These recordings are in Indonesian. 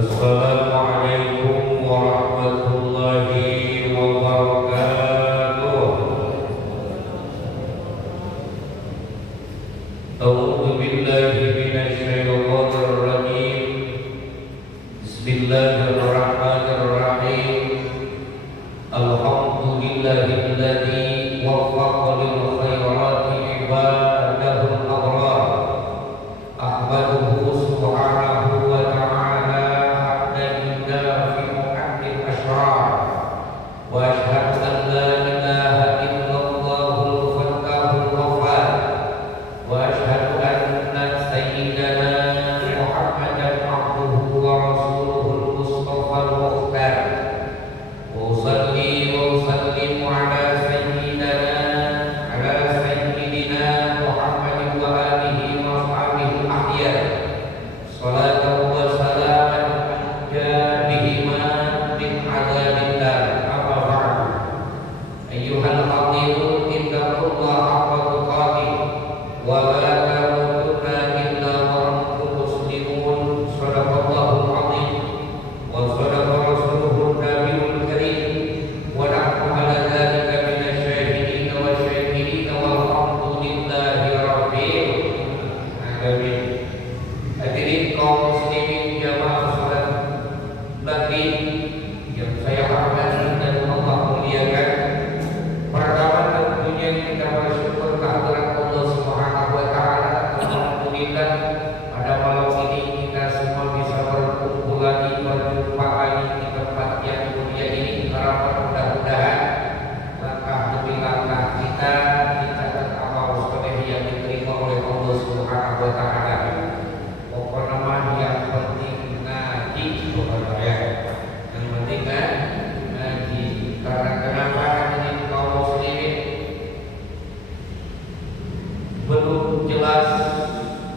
Assalamualaikum warahmatullahi wabarakatuh. A'udzu billahi minasy syaithanir rajim. Bismillahirrahmanirrahim. Alhamdulillahilladzi waffaqa lil khairati ibadahul abrar. Ahmaduhu subhanahu wa ta'ala hamdan yudafi'u 'anil asyrar. Wa asyhadu an la ilaha illallahul fattahul ghafar. Wa asyhadu anna sayyidana Muhammadan abduhu wa rasuluhul mustafal mukhtar. Wa usalli wa usallimu ala sayyidina Muhammadin wa alihi wa sahbihi ahya. Salatan wa salaman jadihima min adzabillah. Amma ba'du. Ayyuhal hadirun ittaqullaha haqqa tuqatih wa la tamutunna illa wa antum muslimun. Shadaqallahul azim wa shadaqa rasuluhun nabiyul karim wa nahnu ala dzalika minasy syahidin wa syakirina walhamdulillahi rabbil alamin. Hadirin kaum muslimin jamaah salat maghrib yang saya hormati dan Allah muliakan, pertama tentunya kita bersyukur kehadirat Allah Subhanahu wa taala. Alhamdulillah pada malam ini kita semua bisa berkumpul lagi, berjumpa lagi di tempat yang mulia ini. Harapan mudah-mudahan langkah demi langkah kita dicatat amal soleh yang diterima oleh Allah Subhanahu wa taala. Pokoknya mah yang penting ngaji, pokoknya ya. Yang penting kan ngaji. Karena kenapa hadirin kaum muslimin, belum jelas,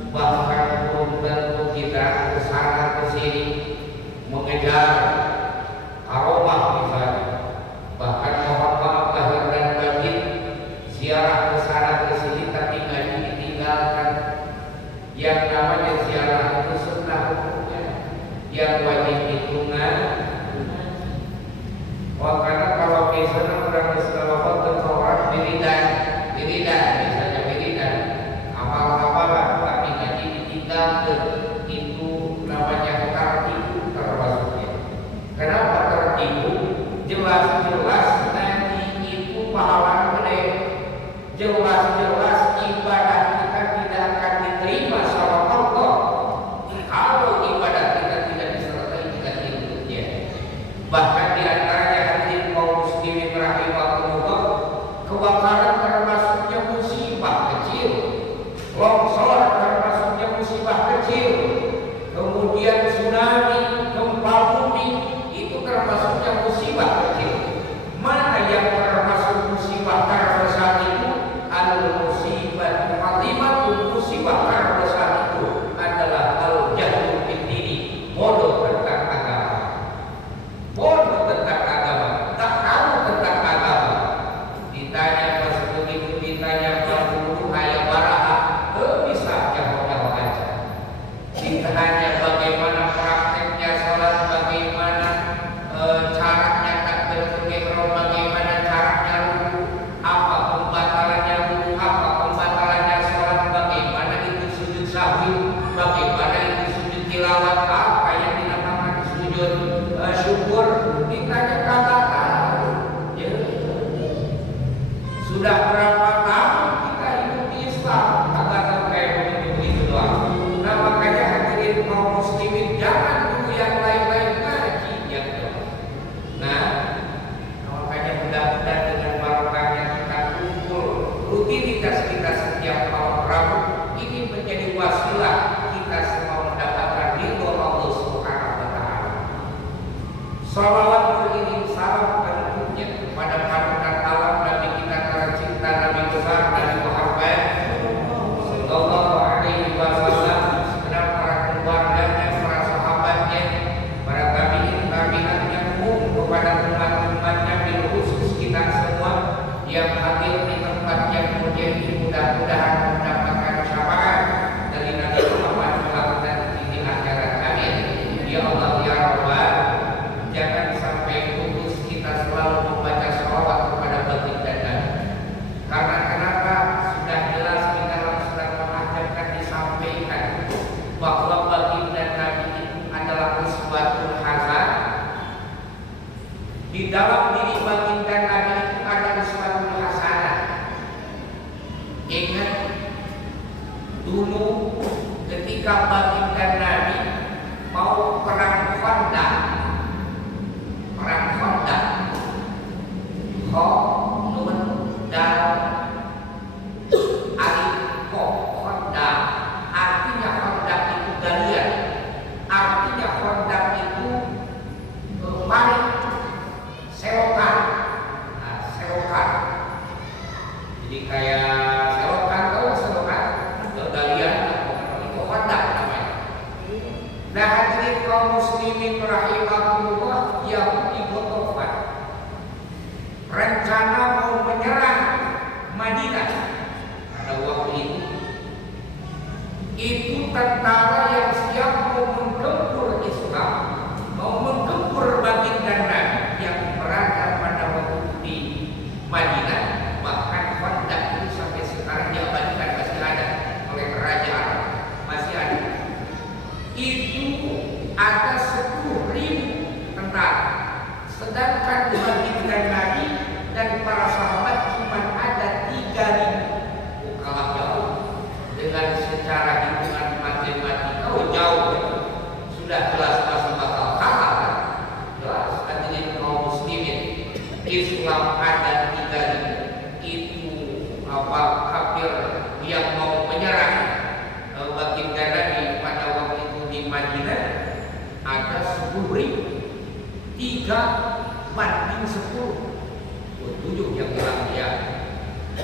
bahkan belum tentu kita kesana kesini mengejar aromah misalnya. Bahkan mohon maaf lahir dan batin, ziarah kesana kesini tapi ngaji ditinggalkan. Yang namanya ziarah itu sunnah hukumnya, yang wajib itu ngaji. Karena kalau misalnya orang Islam orang wiridan misalnya wiridan amal-amalan tapi ngaji ditinggalkan, itu namanya tertipu termasuknya. Kenapa tertipu? Jelas-jelas ngaji itu pahala gede, jelas-jelas ibadah kita tidak akan diterima sama Allah kalau ibadah kita tidak disertai dengan ilmunya. Bahkan di antaranya hadirin kaum muslimin rahimahumullah, kebakaran termasuknya musibah kecil, longsor termasuknya musibah kecil, kemudian tsunami, gempa bumi itu termasuknya musibah kecil. Mana yang termasuk musibah terbesar itu? Al-musibah azimah, musibah terbesar itu adalah al-jahlu bid-din, bodoh tentang agama. Bodoh tentang agama, tak tahu tentang agama. Ditanya pas begitu, ditanya pas dulu ayat baraha, bisa jawab aja. Ditanya bagaimana prakteknya sholat, bagaimana caranya takbiratul ihram, bagaimana caranya ruku, apa pembatalannya ruku, apa pembatalannya sholat, bagaimana itu sujud sahwi, bagaimana itu sujud tilawat, apa yang dinamakan sujud syukur. Ditanya kagak tahu. Ya. Sudah berapa tahun kita hidup di Islam, kagak tahu kayak begitu doang. Nah makanya hadirin kaum muslimin, jangan dulu yang lain-lain, ngaji yang doang. Nah makanya mudah-mudahan dengan barokahnya kita kumpul, rutinitas kita setiap malam Rabu ini menjadi wasilah kita semua mendapatkan ridho Allah Subhanahu wa taala. bahwa baginda Nabi itu adalah uswatul hasan. Di dalam diri baginda Nabi itu ada uswatul hasanah. Ingat dulu ketika baginda Nabi mau perang Khandaq, Nun dan alif ko Khandaq, artinya Khandaq itu galian, artinya Khandaq itu parit, selokan. Nah, selokan. Jadi kayak selokan, tahu selokan? Galian, itu Khandaq namanya. Nah, hadirin kaum muslimin rahimakumullah, Yahudi Gotofan rencana mau menyerang Madinah pada waktu itu tentara yang siap mau menggempur Islam, mau menggempur baginda Nabi yang berada pada waktu itu di Madinah. Bahkan Khandaq itu sampai sekarang diabadikan, masih ada oleh Raja Arab, masih ada. Itu ada 10.000 tentara, sedangkan baginda Nabi dan para sahabat cuma ada 3.000. Kalah jauh dengan secara hitungan matematika, jauh. Sudah jelas-jelas bakal kalah. Jelas hadirin kaum muslimin, Islam ada 3.000. Itu kafir yang mau menyerang baginda Nabi pada waktu itu di Madinah ada 10.000. 3 banding 10. 7 yang bilang dia.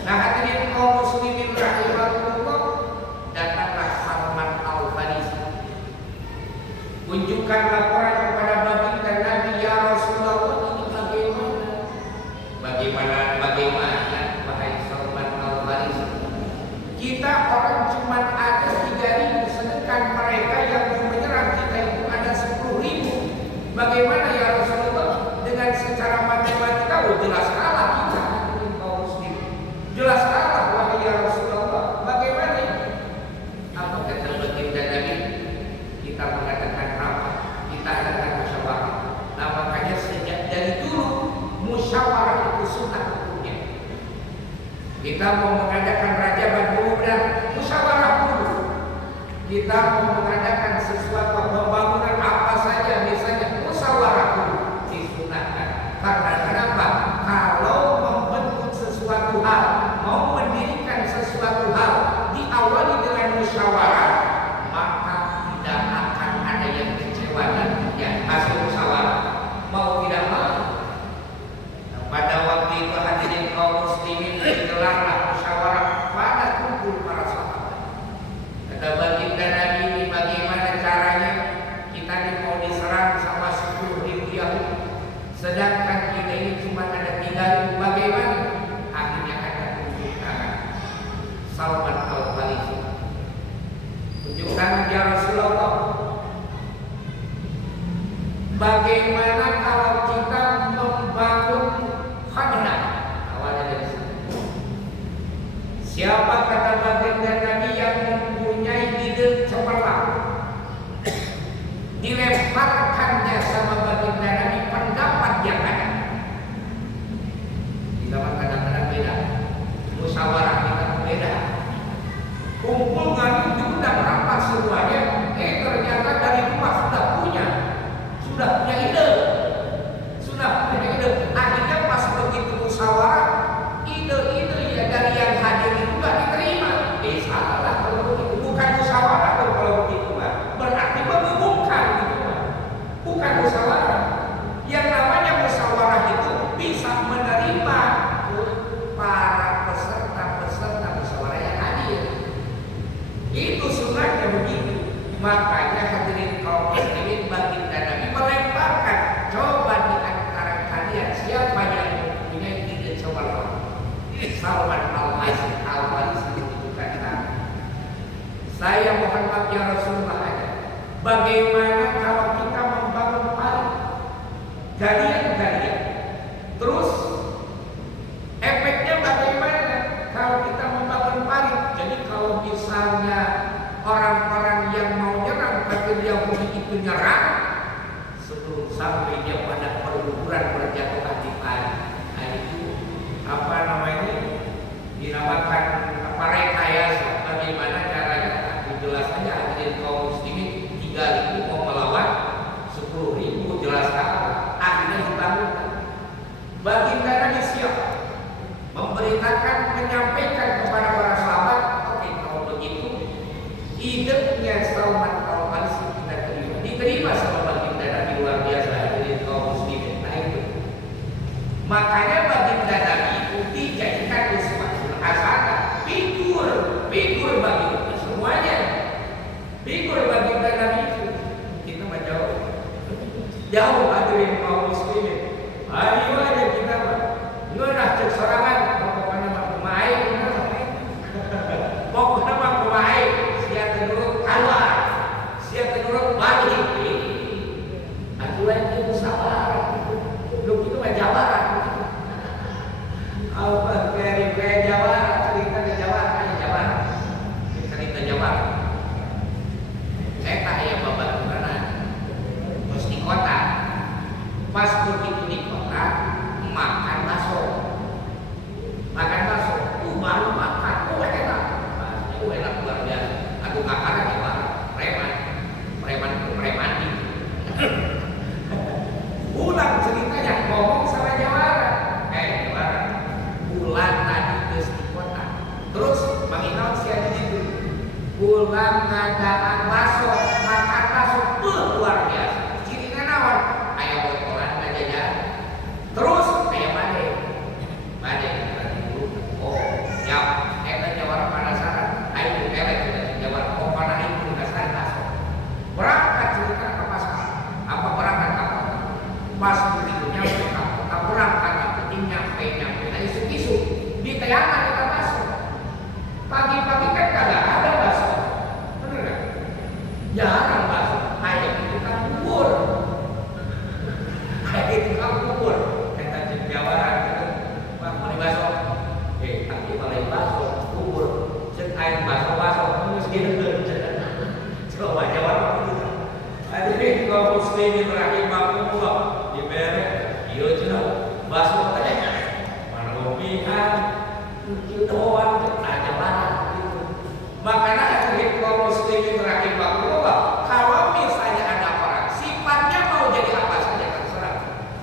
Nah, hadirin kaum muslimin rahimahullah, datanglah Salman Al-Farisi. Kunjukkan laporan kepada baginda Nabi, ya Rasulullah, ini bagaimana wahai Salman Al-Farisi? Kita orang cuma ada 3.000, sedangkan mereka yang mau menyerang kita itu ada 10.000. Bagaimana ya Rasulullah? Dengan secara matematika jelas kalah kita, kaum muslim. Jelas kalah wahai ya Rasulullah. Bagaimana ini? Apa kata baginda Nabi? Kita mengadakan rapat, kita adakan musyawarah. Nah, makanya sejak dari dulu musyawarah itu sunnah hukumnya. Kita mau mengadakan Rajaban dulu dan musyawarah dulu. Kita mau mengadakan sesuatu pembangunan apa saja, misalnya musyawarah dulu. Karena kenapa? Kalau membentuk sesuatu hal, mau mendirikan sesuatu hal, diawali dengan musyawarah, maka tidak akan ada yang kecewa nantinya hasil musyawarah. Mau tidak mau. Pada waktu itu hadirin kaum muslimin, digelarlah musyawarah pada kumpul para sahabat. Kata baginda Nabi, ini bagaimana caranya? Kita ini mau diserang sama 10.000 Yahudi, sedangkan kita ini cuma ada 3.000. Bagaimana? Akhirnya ada tunjuk tangan Salman Al-Farisi. Tunjuk tangan, ya Rasulullah, bagaimana kalau kita membangun Khandaq? Awalnya dari sini. Siapa kata baginda Nabi yang mempunyai ide cemerlang? Dilemparkannya sama baginda Nabi pendapat yang ada. Di zaman kadang-kadang beda, musyawarah kita beda. Kumpul kami diundang rapat semuanya, ternyata dari rumah sudah punya ide. Akhirnya pas begitu musyawarah, ide-ide ya dari yang hadir itu nggak diterima. Salah kalau begitu, bukan musyawarah kalau begitu, berarti mengumumkan gitu, bukan musyawarah. Yang namanya musyawarah itu bisa menerima para peserta musyawarah yang hadir. Itu sunnahnya begitu. Makanya hadirin kaum muslimin, baginda Nabi melemparkan, coba di antara kalian siapa yang mempunyai ide cemerlang? Salman Al-Farisi menunjukkan tangan. Saya Muhammad ya Rasulullah ada. Bagaimana kalau kita membangun parit, galian? Terus efeknya bagaimana kalau kita membangun parit? Jadi kalau misalnya orang-orang yang mau nyerang sampai dia pada berguguran berjatuhan di tanah. Nah itu apa namanya dinamakan apa rekayasa. Bagaimana caranya? Aku jelas saja hadirin kaum muslimin 3.000 mau melawan 10.000 jelas kalah. Akhirnya dibangunkan. Baginda Nabi siap memberitakan, menyampaikan kepada para sahabat, oke kalau begitu idenya Salman Al-Farisi kita terima. Diterima sama baginda Nabi luar biasa hadirin kaum muslimin. Nah itu. Makanya baginda Nabi itu dijadikan uswatun hasanah. Figur baginda semuanya. Figur baginda Nabi itu. Kita mah jauh hadirin kaum muslimin. Ayo aja kita mah. Ngeunah cek sorangan pokokna mah kumaha pokokna mah kumaha sia teu nurut keluar. Sia teu nurut balik. Atuh lain teu sabar. Lu kitu mah jawaran. Apa kayak jawaran cerita ke jawaran. Cerita jawaran. Eta aya babaturan. Terus di kota. Pas begitu di kota makan bakso. Baru makan, enak. Enak luar biasa. Aku kakarnya gimana? Preman gitu. Ulang ceritanya ngomong sama Jawara. Jawara. Ulang tadi geus di kota. Terus manginaon sia di ditu. Ulang ngadaan bakso, makan bakso luar biasa. Cirina naon? Aya botolan ngajajan. Terus aya bade. Ya, eta Jawara penasaran. Ayo kelek kita Jawara. Oh, panah itu dasar bakso. Berangkat cerita ke pasar. Apa berangkat apa? Pas begitu nyampe kota berangkat apa? Nyampe. Nah isu di tayangan kita bakso. Pagi-pagi kan kagak ada bakso. Bener gak? Jarang bakso. Ayo kita kubur. Kita cek Jawara. Bang, mau bakso? Tapi balai bakso kubur cek air bakso terus gitu coba jawab gitu. Hadirin kaum muslimin rahimakumullah dibere ieu cenah bakso teh mana ngopian kieu doang cek aja barang gitu. Makanya hadirin kaum muslimin rahimakumullah kalau misalnya ada orang sifatnya mau jadi apa saja terserah.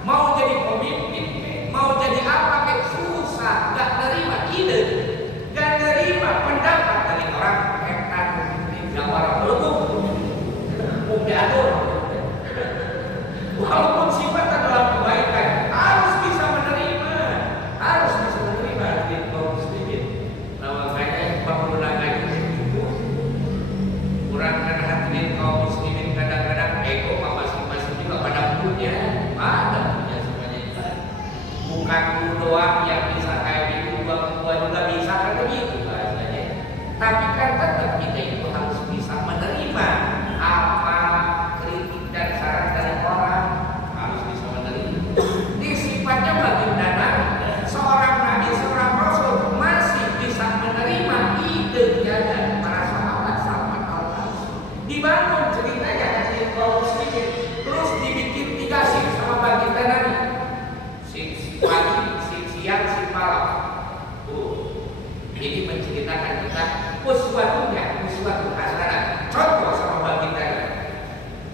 Mau jadi pemimpin, mau jadi apa kayak susah, gak nerima ide, gak nerima pendapat dari orang etan di Jawara belum diatur. Walaupun sifat adalah kebaikan, harus bisa menerima di kaum muslimin. Nah makanya penggunaan itu kurang kan hadirin kaum muslimin kadang-kadang ego masing-masing juga pada punya semuanya itu. Bukan dulu doang yang bisa kayak gitu, gua juga bisa kan begitu bahasanya. Tapi kan tetap kita itu harus bisa menerima apa kritik dan saran dari orang, harus bisa menerima. Ini sifatnya baginda Nabi, seorang nabi, seorang rasul masih bisa menerima ide dan para sahabat Salman Al-Farisi. Dibangun ceritanya dari kaum muslimin, terus dibikin 3 scene sama baginda Nabi. Pagi, siang, malam. Ini menceritakan kita uswatun hasanah. Contoh sama baginda Nabi.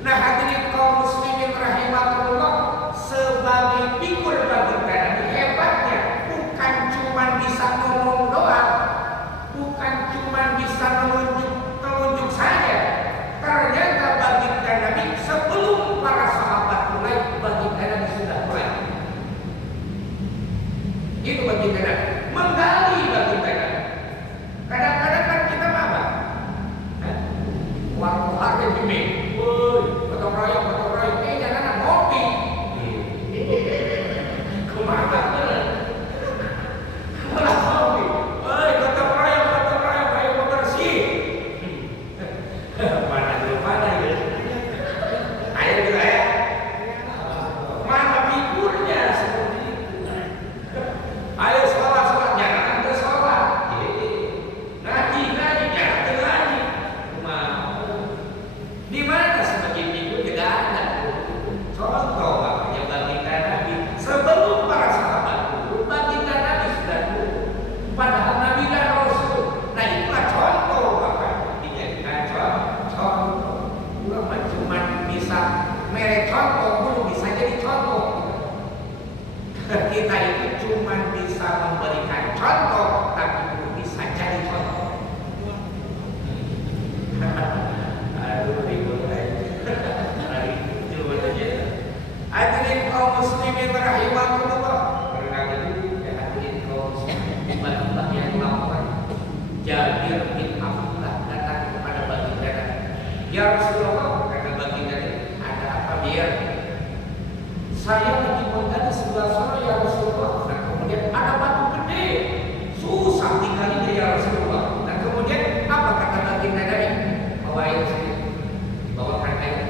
Nah hadirin kaum muslimin rahimakumullah, sebagai figur baginda Nabi hebatnya bukan cuma bisa ngomong doang, bukan cuma bisa menunjuk saja. Ternyata baginda Nabi sebelum para sahabat mulai, baginda Nabi sudah mulai. Itu baginda Nabi, menggali baginda Nabi. Kadang-kadang kan kita apa? Warung-warung yang gini, gotong royong, jangan ngopi. Kemana? Malah ngopi. Gotong royong, ayo bersih. Mana ya? Ayo kita ya. Mana figurnya seperti itu? Ayo sholat, jangan antar sholat. Ngaji, jangan antar ngaji. Di mana sebagai figur tidak ada? Contoh Rasulullah, kata baginda, ada apa biar? Saya lagi menggali sebelah sana ya Rasulullah. Dan kemudian ada batu gede, susah tinggalin ya Rasulullah. Dan kemudian apa kata baginda dari? Bawa air sedikit, dibawakan air,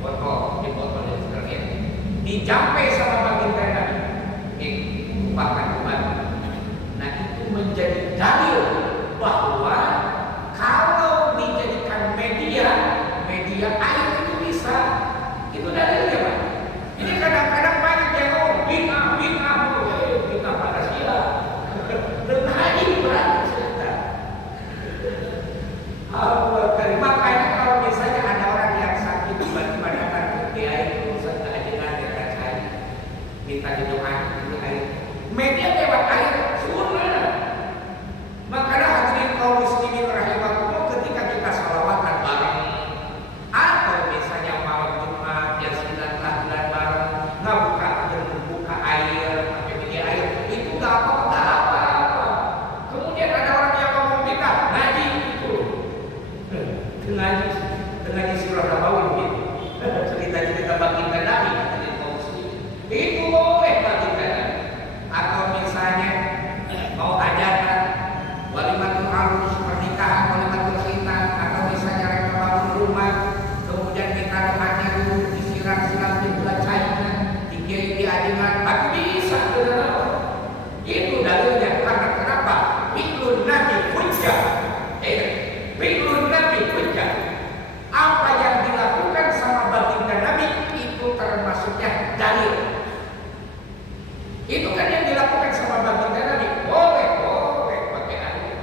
botol, di botol dan sebagainya. Dijampe sama baginda Nabi, kumpulkan batu. Nah itu menjadi dalil bahwa kalau dijadikan media air itu bisa. Itu dalilnya Pak. Ini kadang-kadang banyak yang ngomong bid'ah pada sila. Dan ini berarti cerita. Makanya kalau misalnya ada orang yang sakit tiba-tiba datang ke kiai urusan keajian dekat saya, minta didoain ini air. Media lewat air sunnah. Makanya hadirin kaum muslimin rahimakumullah, ketika kita sholawatan bareng atau misalnya malam Jumat ya sunat tahlilan bareng, nggak buka air pakai media air, itu nggak apa-apa. Kemudian ada orang yang ngomong kita ngaji itu, ngaji surah Nabawi gitu, cerita-cerita baginda Nabi, hadirin kaum muslimin, itu boleh baginda Nabi. Atau misalnya mau hajatan, walimatul arus, pernikahan, walimatul khitan, atau misalnya mereka bangun rumah, kemudian kita doanya dulu disiram-siram di bulan cairan, dikiai diajiman, tapi bisa dengan apa? Itu dalilnya. Karena kenapa? Fi'lun Nabi hujjah. Fi'lun Nabi hujjah. Apa yang dilakukan sama baginda Nabi itu termasuknya dalil. Itu kan yang dilakukan sama baginda Nabi. Boleh pakai air.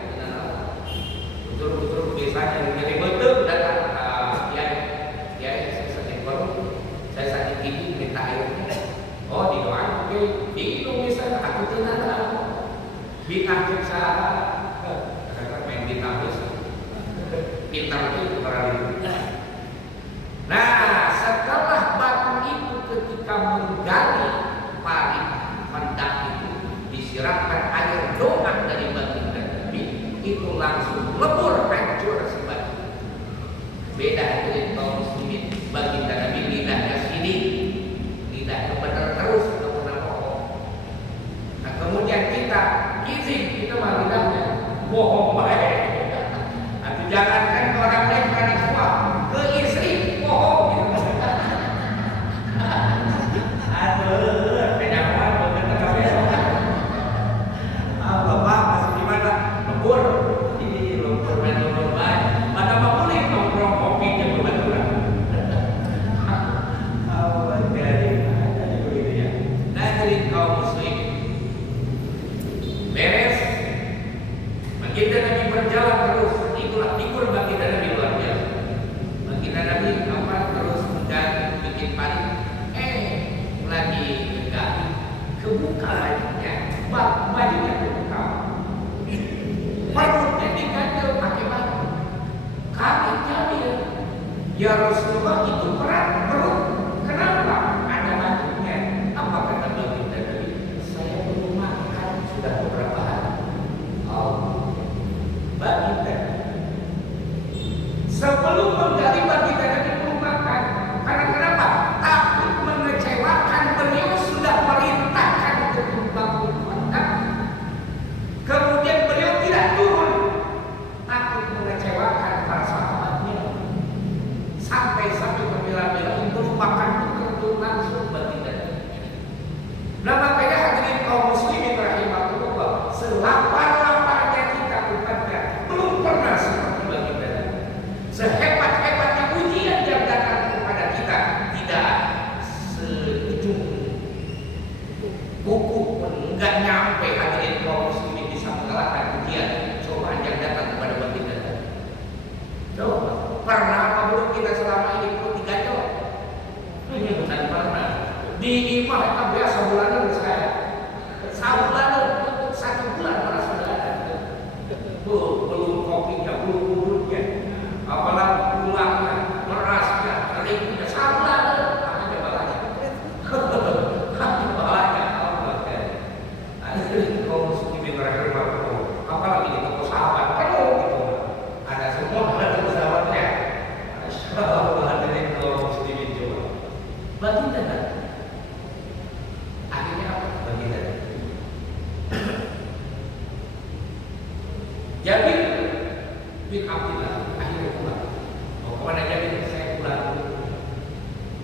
Betul-betul biasanya jadi betul datang saya sakit perut, saya sakit gigi minta air. Oh didoain, oke, diminum misalnya aku tenang. Bintang ciksa, kadang main bintang bintang itu barang. Nah setelah batu itu ketika menggali parit mendak itu disiramkan air doa dari baginda Nabi, itu langsung lebur hancur si batu. Beda dengan kaum muslimin, baginda Nabi lidahnya sini, lidahnya benar terus, tidak pernah bohong. Nah kemudian kita izin, kita mah lidahnya bohong baik. Atau jangankan ke orang lain karena semua ke istri bohong gitu. Aduh, beda banget bener kabeh. Bapak masih di mana? Lembur. Ini lembur main baik. Mana mau boleh nongkrong kopi jam kebetulan. Jadi begitu ya. Nah, jadi kaum muslim beres. Baginda Nabi berjalan terus. Itulah figur baginda Nabi luar biasa. Baginda Nabi terus bikin paling. Lagi gali, kebuka bajunya kebuka, perutnya diganjel pakai baju. Kaget Jabir, ya Rasulullah itu berat perut. Kenapa? Ada bajunya. Apa kata baginda Nabi? Saya belum makan sudah beberapa hari. Baginda sebelum menggali baginda Nabi belum makan. Karena kenapa? Takut mengecewakan, beliau sudah merintahkan untuk membangun mendak. Kemudian beliau tidak turun, takut mengecewakan para sahabatnya. Sampai berbela-bela untuk makan itu langsung baginda Nabi. Nah makanya hadirin kaum muslimin rahimahullah, selapar-laparnya kita bukannya belum pernah seperti baginda Nabi. Sehebat-hebatnya ujian yang datang kepada kita, tidak seujung buku pun enggak nyampe hadirin kaum muslimin bisa mengalahkan ujian cobaan yang datang kepada baginda Nabi. Coba, pernah apa belum kita selama ini perlu digacor? Ini bukan pernah. Di imah itu biasa bulanan saya. Sabulanan untuk 1 bulan para saudara. Belum kopinya, belum urutnya, apalagi gulanya, berasnya, terikunya, sabulanan. Ada balanya. Ada balanya. Allah kan. Ada kaum muslimin rahimahullah. Apalagi di toko sahabat penuh gitu. Ada semua ada toko sahabatnya. Masya Allah. apa hadirin kaum muslimin coba? Baginda kan? Akhirnya apa? Baginda. Jabir bin Abdullah akhirnya pulang. Mau kemana Jabir? Saya pulang.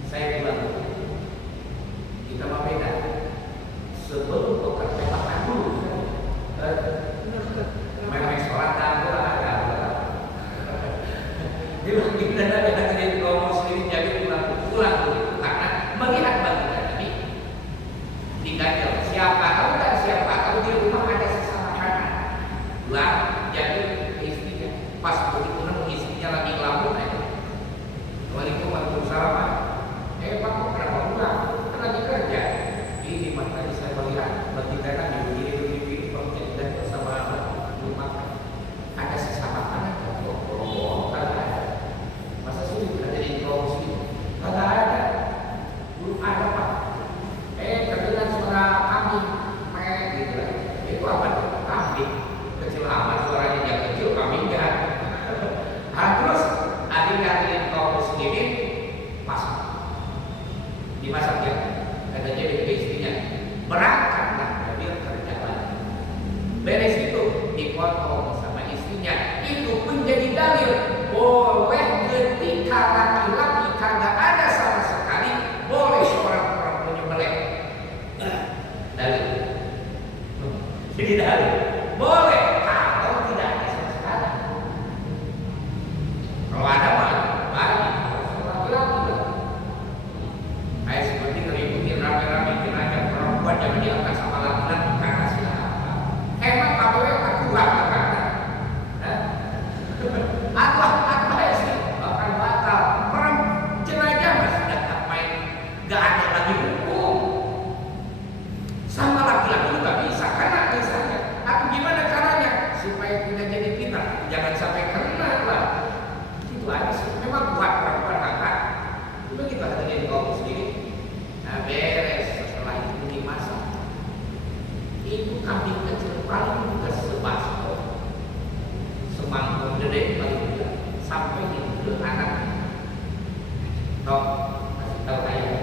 Saya pulang. Kita mau beda. Sebelum bekerja makan dulu. Memang sholat dahulu ada. Jadi baginda Nabi hadirin kaum muslimin Jabir pulang dulu karena melihat baginda Nabi diganjel. Siapa tahu dan siapa tahu di rumah ada sesama kanan. Pulang Jabir ke istrinya. Pas begitu nemu istrinya lagi ngelamun aja. Waalaikumsalam. Pak kok kenapa pulang? Kan lagi kerja. Ini mas tadi saya melihat baginda Nabi begini dan bersama rumah ada sesama kanan. Oh, kagak ada. Masa sulit hadirin kaum muslimin? Kagak ada. Belum ada Pak. Terdengar suara kambing, gitu lah. Itu apa tuh? Kambing. Kecil amat suaranya, yang kecil kambing enggak. Terus hadirin kaum muslimin masak. Dimasak ya. Kata jadi ke istrinya, berangkatlah dia kerja lagi. Beres itu dipotong sama istrinya. Itu pun jadi dalil boleh ketika laki-laki kagak ada sama sekali boleh seorang perempuan menyembelih. Dalil. Jadi dalil boleh kalau tidak ada sama sekali. Kalau ada mah baik. Laki-laki kayak seperti ngeributin rame-rame jenazah perempuan jangan diangkat sama laki-laki karena siapa? Emang KPW tak kurang kan? Atlah sih bakal batal. Jenazah masih datang main, gak ada lagi hukum. Sama laki-laki juga bisa kena misalnya. Atau gimana caranya supaya tidak jadi fitnah? Jangan sampai kena lah. Itu aja sih. Memang kuat perempuan angkat. Itu kita hadirin kaum muslimin. Nah beres setelah itu dimasak. Itu kambing kecil paling juga sebaskom. Semangkuk gede paling juga sampai itu anak. Tok kasih tahu ayah.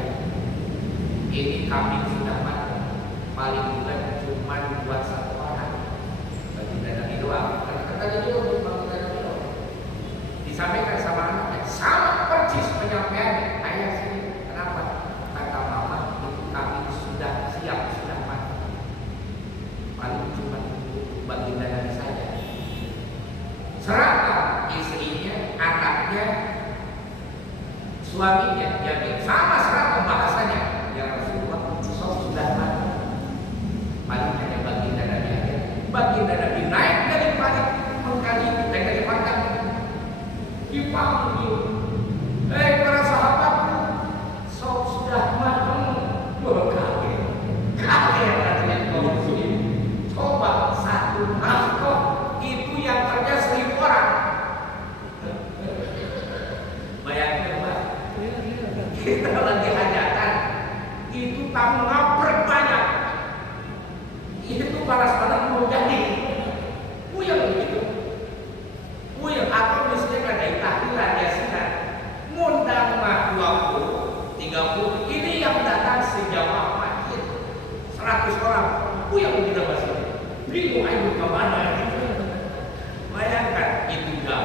Ini kambing sudah mati. Paling juga cuma buat satu orang. Baginda Nabi doang. Karena katanya dia untuk baginda Nabi doang. Disampaikan sama anaknya sama persis penyampaiannya. Ayah sini kenapa? Kata mama itu kambing sudah siap sudah mati. Paling cuma untuk baginda Nabi saja. Serahkan istrinya, anaknya, suaminya, jadi sama seragam bahasanya. Ya Rasulullah, sudah mati. Paling hanya baginda Nabi aja. Baginda Nabi naik dari parit mengkali dari pangkat dipanggil. Para sahabatku, sudah matang. Kaget hadirin kaum muslimin. Coba satu mangkok itu yang kerja 1000 orang. Bayangkan Pak, kita lagi hajatan, itu tamu lapar banyak. Itu balas-balas mau jadi. Puyeng begitu. Puyeng atau misalnya ada tahlilan yasinan. Ngundang mah 20, 30. Ini yang datang sejamaah masjid 100 orang. Puyeng kita masih. Bingung ayo kemana gitu. Bayangkan itu jam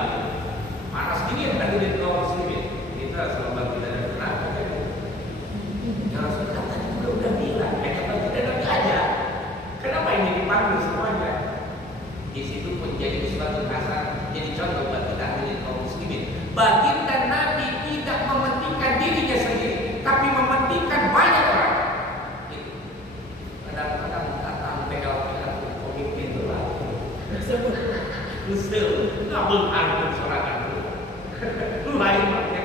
panas dingin hadirin kaum muslimin. Kita selama kita ada kenapa kan? Ya Rasulullah tadi udah bilang hanya baginda Nabi aja. Kenapa ini dipanggil semuanya? Di situ pun jadi suatu kasar, jadi contoh bagi kita hadirin kaum muslimin. Baginda Nabi tidak mementingkan dirinya sendiri, tapi mementingkan banyak orang. Itu. Kadang-kadang datang PL pemimpin itu lah. Usul, nggak belum sorakan dulu. Lu lain makanya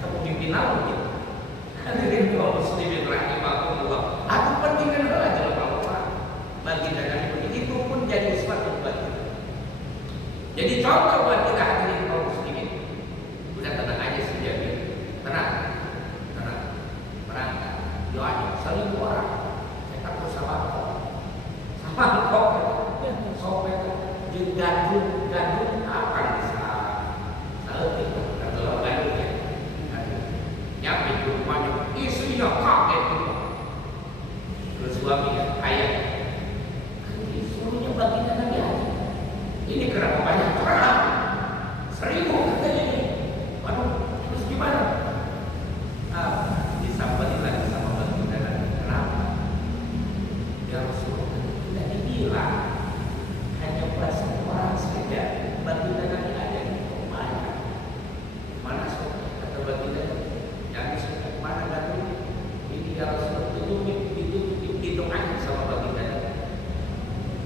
kepemimpinan apa gitu? Hadirin kaum muslimin rahimahumullah. Aku pentingkan aja loh Allah. Baginda Nabi itu pun jadi suatu baginda. Jadi contoh buat kita hadirin kaum muslimin. Udah tenang aja sejati, tenang, berangkat. Doanya 1000 orang. Kita terus sama kok. Sopet gandum apa bisa saat itu kalau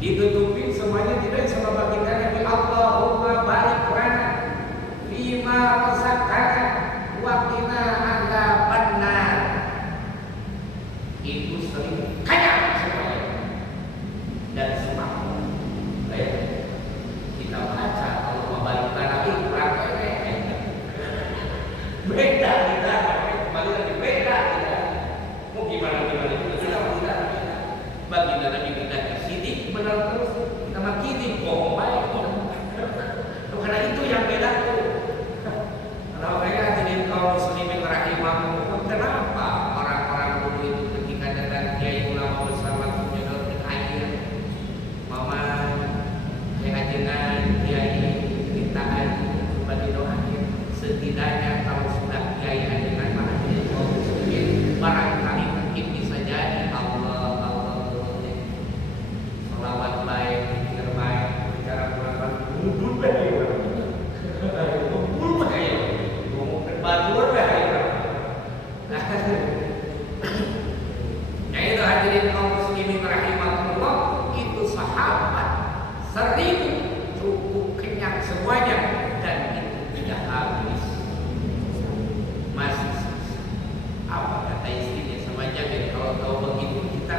ditutupin semuanya tidak sama baginda Nabi. Allahumma barik lana fima razaqtana wa qina adzabannar. Itu sering kaya semuanya dan semangat. Baik, kita baca Allahumma barik lana kurang beda kita kembali lagi beda kita. Mau gimana juga kita beda. Baginda Nabi kita sidik benar terus kita makini bohong baik. Karena itu yang beda tuh. Kalau mereka jadi kaum muslimin rahimahumullah, kenapa orang-orang dulu itu ketika datang kiai ulama bersama menyodor ke air, mama ajengan kiai ceritaan bagi doanya, setidaknya kalau sudah kiai ajengan mana jadi kaum muslimin barangkali mungkin bisa jadi Allah selawat baik, pikir baik, bicara Quran mudun baik. Batur ya itu hadirin kaum muslimin rahimahullah, itu sahabat seribu cukup kenyang semuanya dan itu tidak habis, masih sisa. Apa kata istrinya sama Jabir, kalau tahu begitu kita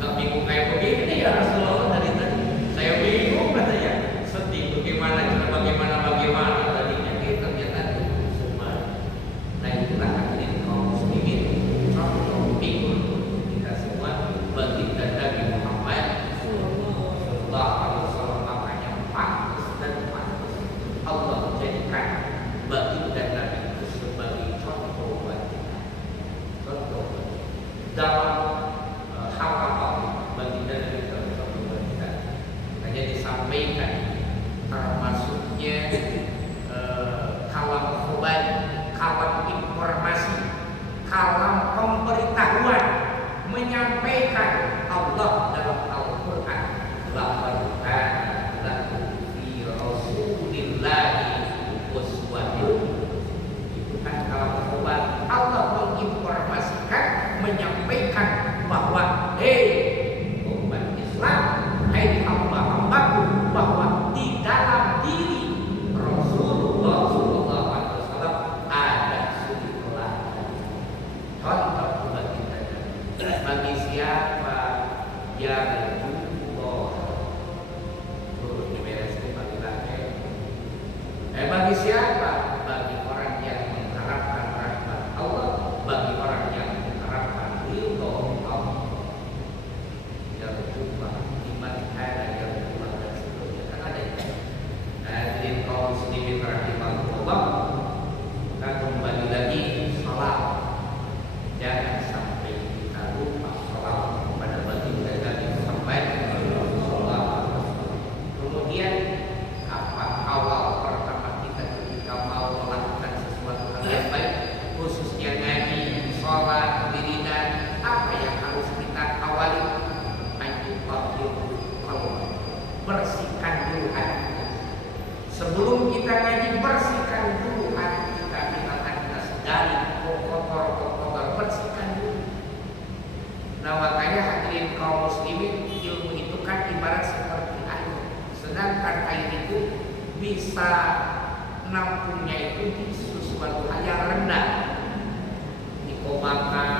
nggak bingung kayak begini ya Rasulullah dari tadi. Saya bingung katanya, sedih bagaimana tadinya kita ternyata semua. Nah itulah hadirin kaum muslimin, contoh figur kita semua baginda Nabi Muhammad sallallahu alaihi wasallam. Makanya pantas dan pantas Allah menjadikan baginda Nabi itu sebagai contoh buat kita, contoh dalam hal apapun baginda Nabi itu contoh buat kita. Makanya disampaikan termasuknya kalam khobar, kalam informasi, kalam pemberitahuan, menyampaikan Allah dalam Al-Quran. Laqad kana lakum fi rasulillahi uswatun. Itu kan kalam khobar. Allah menginformasikan, menyampaikan bahwa umat Islam, hamba-hambaku, bahwa di dalam diri Rasulullah sallallahu alaihi wasallam ada suri teladan. Contoh bagi siapa yang Allah turun di beres bagi laki. Bagi siapa? Bagi orang yang mengharapkan rahmat Allah, bagi orang yang mengharapkan ridho Allah. Yang berjumpa iman ada yang berjumpa dan seterusnya kan ada. Hadirin kaum muslimin rahimahullah, kita kembali lagi salat. Jangan sampai kita lupa salat kepada baginda Nabi Muhammad sallallahu alaihi wasallam. Kemudian apa awal pertama kita ketika mau melakukan sesuatu hal yang baik, khususnya ngaji, salat, wiridan, apa yang harus kita awali? Bersihkan dulu hati. Sebelum kita ngaji, bersihkan dulu hati kita, hilangkan kita dari kotor, bersihkan dulu. Nah makanya hadirin kaum muslimin, ilmu itu kan ibarat seperti air. Sedangkan air itu bisa nampungnya itu di sesuatu hal yang rendah, dikobakan,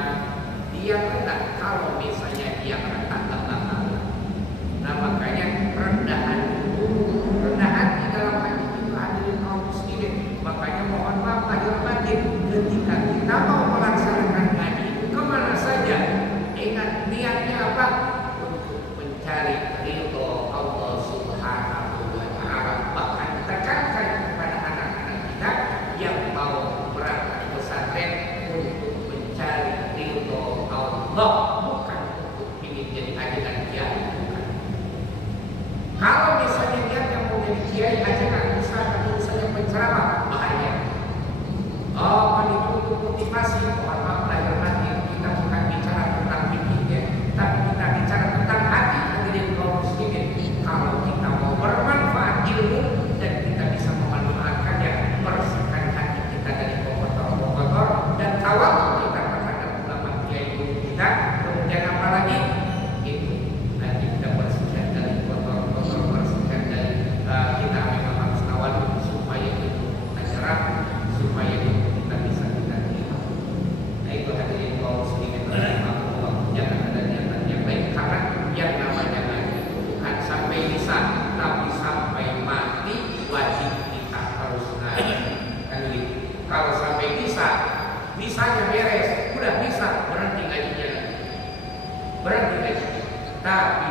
dia rendah. Kalau misalnya dia rendah, nggak bakal. Nah makanya rendahan hati dalam hati itu hadirin kaum muslimin. Makanya mohon maaf lahir batin, ketika kita mau melaksanakan ngaji kemana saja, ingat niatnya apa? Untuk mencari ridho Allah subhanahu wa ta'ala. Bahkan tekankan kepada anak-anak kita yang mau berangkat pesantren untuk mencari ridho Allah, bukan untuk ingin jadi ajakan kiai. Kalau misalnya dia yang mau jadi kiai ajakan, misalnya penceramah, bahaya. Kan itu untuk motivasi. Mohon maaf lahir batin, kita bukan bicara tentang fikihnya, tapi kita bicara tentang hati hadirin kaum muslimin. Kalau kita mau bermanfaat ilmu dan kita bisa memanfaatkannya, bersihkan hati kita dari kotor dan tawakal kita terhadap ulama kiai guru kita. Kemudian apa lagi? Itu nanti kita bersihkan dari kotor visanya beres, udah bisa berhenti gajinya, berhenti gajinya. Tapi